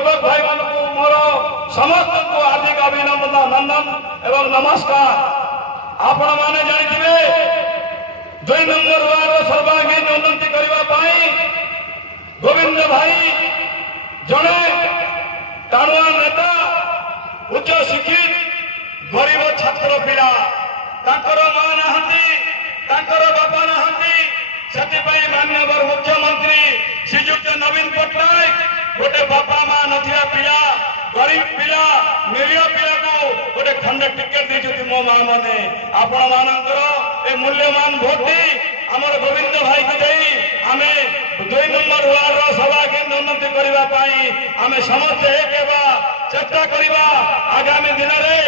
युवक भाई मान को मोर समस्त को हार्दिक अभिनंदन एवं नमस्कार। आपण माने जानिथिबे 2 नंबर वार्ड सर्वांगीन उन्नति करबा पाई गोविंद भाई जड़े टाणुआ नेता उच्च शिक्षित गरीब छात्र पिला तांकर मां नहंती तांकर बापा नहंती सेतिपाई माननीय मुख्यमंत्री श्रीयुक्त नवीन पट्टनायक गोटे बापा मां नथिया पिला गरीब पिला निरीह पिला को गोटे खंडे टिकेट देछथि मो मां माने आपण मानकर ए मूल्यवान भोट दी हमर गोविंद भाई को देई आमे 2 नंबर वार्ड रो सभा केंद्र उन्नति करबा पाई आमे समस्त एक हेबा चेष्टा करबा। आगामी दिन रे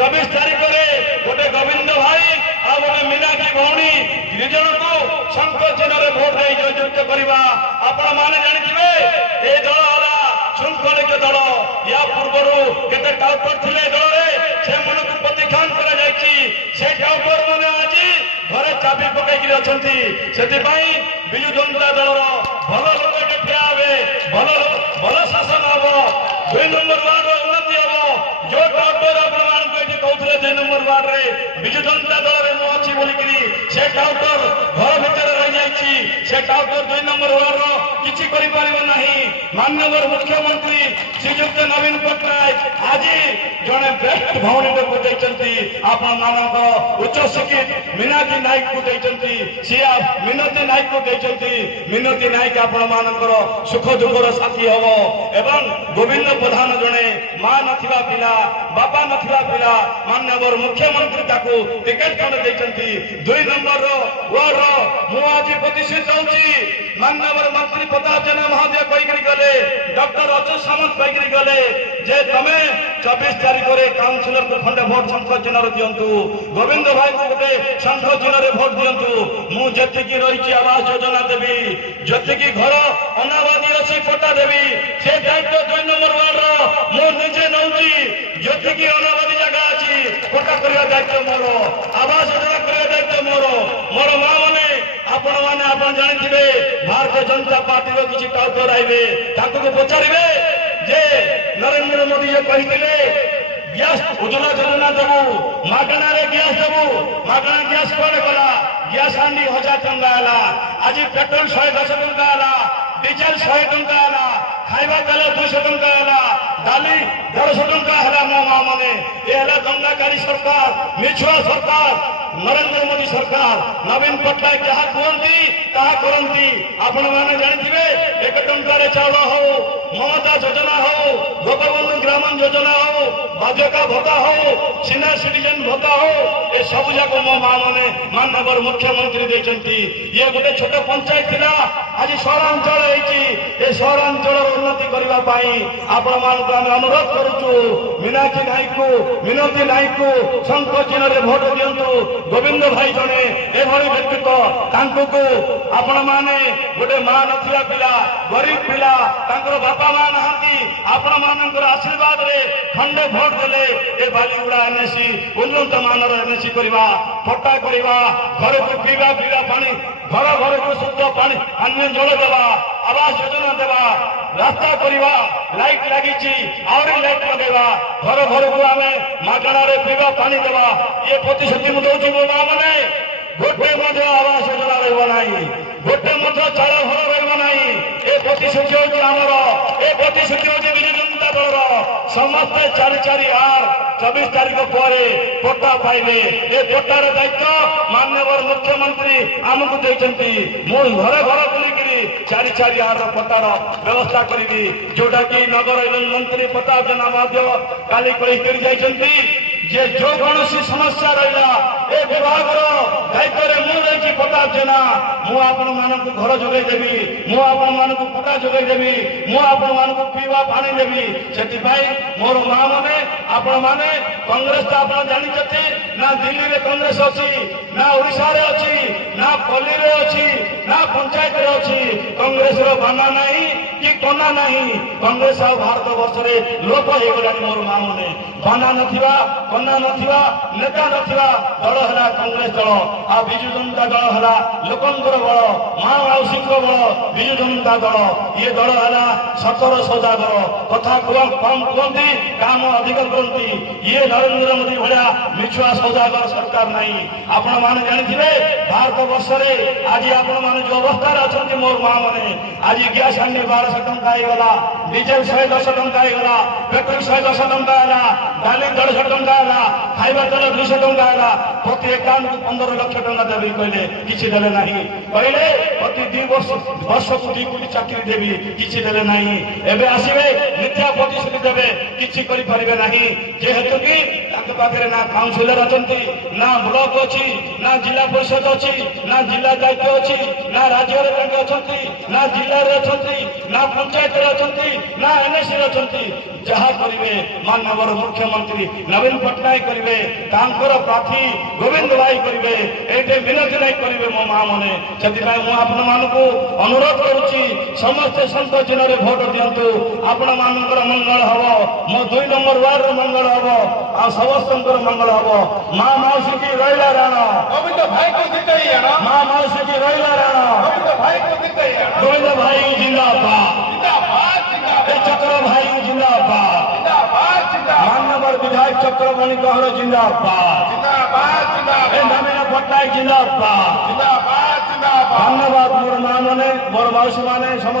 24 तारीख रे गोटे गोविंद भाई आ गोटे मीनाक्षी भौणी निजन को शंख चिन्ह रे भोट दे जययुक्त करबा। आपण माने जानिथिबे ए दल होला शृंखलित दल या पूर्वरु केते टाउटर थिले दल रे से मन को प्रतिखान करा जायछि से टाउटर माने आज घरे चाबी पकाई अछंती सेति पई बिजु जनता दल रो भलो लोक के ठिया हेबे भलो शासन हबो 2 नंबर वार्ड रो उन्नति हबो जो टाउटर आपण मान को एठी कहउथले 2 नंबर वार्ड रे बिजु जनता दल रे मो अछि बोली करी से टाउटर घर भीतर रह जायछि से टाउटर 2 नंबर वार्ड रो किछि करि पारिबो नाही। माननीय मुख्यमंत्री श्रीयुक्त नवीन पट्टनायक आज जड़े बेस्ट भौणी को देइचंती आपण मानक उच्च शिक्षित मीनाक्षी नायक को देइचंती सिया मिनती नायक को देइचंती मिनती नायक आपण मानकर सुख दुखर साथी हबो एवं गोविंद प्रधान जड़े मां नथिबा पिला बापा नथिबा पिला माननीय मुख्यमंत्री ताको टिकेट कोन देइचंती 2 नंबर रो वार्ड रो मु आज प्रतिष्ठित होउची माननीय मंत्री प्रताप जेना महोदय कहि गले डॉक्टर अच्युत सामंत कहि गले जे तमे 24 तारीख रे काउंसिलर को खंडे भोट शंख चिन्ह दियंतु गोविंद भाई को गोटे शंख चिन्ह रे भोट दियंतु मु जति की रहिछि आवास योजना देबी जति की घर अनावादी अछि पट्टा देबी से दायित्व 2 नंबर वार्ड रो मु निजे नउची जति की अनावादी जगह अछि पट्टा करिया दायित्व मोर आवास योजना करिया दायित्व मोर मां माने आपण जानिथिबे भारतीय जनता पार्टी रो किछि टाउटर आइबे ताको को पचारिबे जे नरेंद्र मोदी जे कहिथिले गैस उज्ज्वला योजना देबू मागणा रे गैस देबू मागणा गैस कोन कला गैस हांडी 1000 टंका आला आज पेट्रोल 110 टंका आला डीजल 100 टंका आला खाइबा तेल 200 टंका आला दाली 150 टंका हला मो मां माने ए हला दंगाकारी सरकार मिछुआ सरकार नरेंद्र मोदी सरकार नवीन पट्टनायक जहा कहती ताहा करती। आपण माने जानिथिबे 1 टंका रे चाउल हो ममता योजना हो गोपबंधु ग्राम योजना हो बाध्यका भत्ता हो सीनियर सिटीजन भत्ता हो ए सब जाक मो मां माने माननीय मुख्यमंत्री देचंती। ये गोटे छोट पंचायत थिला आज सहरांचल हेची ए सहरांचल उन्नति करबा पाई आपण मान को हम अनुरोध करूछु मीनाक्षी नायक को मिनती नायक को शंख चिन्ह रे भोट दियंतु गोविंद भाई जने एभली व्यक्तित्व तांको को आपण माने गोटे मां नथिया पिला गरीब पिला तांकर बापा मां नहंती आपण मानकर आशीर्वाद रे खंडे भोट देले ए बालीगुड़ा एनएसी उन्नत मानर एनएसी करबा पट्टा करबा घर को पीवा पानी घर को शुद्ध पानी अन्य जल देवा आवास योजना देवा रास्ता करबा लाइट लागिची और लाइट लगेबा घर को आमे मागणा रे पीवा पानी देवा ये प्रतिश्रुति मु दउची मो मां माने गोटे मध्य आवास योजना रहबो नाही गोटे मध्य चाल घर रहबो नाही ए प्रतिश्रुति होची हमर ए प्रतिश्रुति होची बिजु जनता दल समस्त 24 तारीख पर पट्टा पाइबे ए पट्टार दायित्व माननीय मुख्यमंत्री आमको देइचंती मु घर बुलिकी 4 पट्टार व्यवस्था करी जोटा कि नगर मंत्री प्रताप जेना काली कही जाइछंती जे जो कौन समस्या रहा ए विभाग दायित्व मुझे प्रताप जेना मु आपण मानक घर जोगे देवी मु आपण मानक पट्टा जोगे देवी मु आपण मानक पीवा पानी देवी सेति भाई मोर मां माने आपण माने कांग्रेस तो आप जानी ना दिल्ली रे कांग्रेस अच्छी ना ओडिशा रे अच्छी ना पल्ली रे अच्छी ना पंचायत रे अच्छी कांग्रेस बाना नहीं कि कना नहीं कांग्रेस आ भारत वर्ष में लोप हो गला मोर मां मने बाना नथिबा कना नथिबा नेता नथिबा दल हला कांग्रेस दल आ बिजु जनता दल हला लोकंकर बल मां माउसी बल बिजु जनता दल ये दल हला सतर सौदागर कथा कम कहती काम अधिक करती ये नरेंद्र मोदी भाया मिछुआ सौदागर सरकार नहीं आपण माने जानिथिबे भारत वर्ष में आज आपण माने जो अवस्था अच्छा मोर मां मैंने आज गैस आने 1200 टंका गला डीजेल 110 टंका गला पेट्रोल 110 टंका है डाली 150 टंका है खाଇବା तेल 200 टंका है प्रति एकाउंट को 15 लाख टंका देवी कहले किसी देले नहीं कहले प्रति 2 वर्ष को 2 कोटी चाकरी देवी किसी देले नहीं एबे आसीबे मिथ्या प्रतिश्रुति देवे किसी करि परिबे नहीं जेहेतु कि ताके पाखरे ना काउंसिलर अछंती ना ब्लॉक अछि ना जिला परिषद अछि ना जिला दायित्व अछि ना राज्य रे ताके अछंती ना जिला रे अछंती ना पंचायत रे अछंती ना एनएससी रे अछंती जहा करिवे माननीय मुख्यमंत्री नवीन पटनायक करिवे तांकर प्रार्थी गोविंद भाई करिवे एटे मिनति नहीं करिवे मो मां मने सेति भाई मु आपन मानको अनुरोध करूची समस्त संत जन रे वोट दियंतु आपन मानकर मंगल हबो मो 2 नंबर वार्ड रे मंगल हबो आ समस्तंकर मंगल हबो मां मौसी की रैला राणा गोविंद भाई को जितई है ना मां मौसी की रैला राणा गोविंद भाई को जितई है ना गोविंद भाई जिंदाबाद जिंदाबाद जिंदाबाद चक्र भाई जिंदाबाद जिंदाबाद जिंदाबाद माननीय विधायक चक्रमणि कहलो जिंदाबाद जिंदाबाद जिंदाबाद नवीन पटनायक जिंदाबाद जिंदाबाद जिंदाबाद धन्यवाद मोर मां माने मोर मौसी माने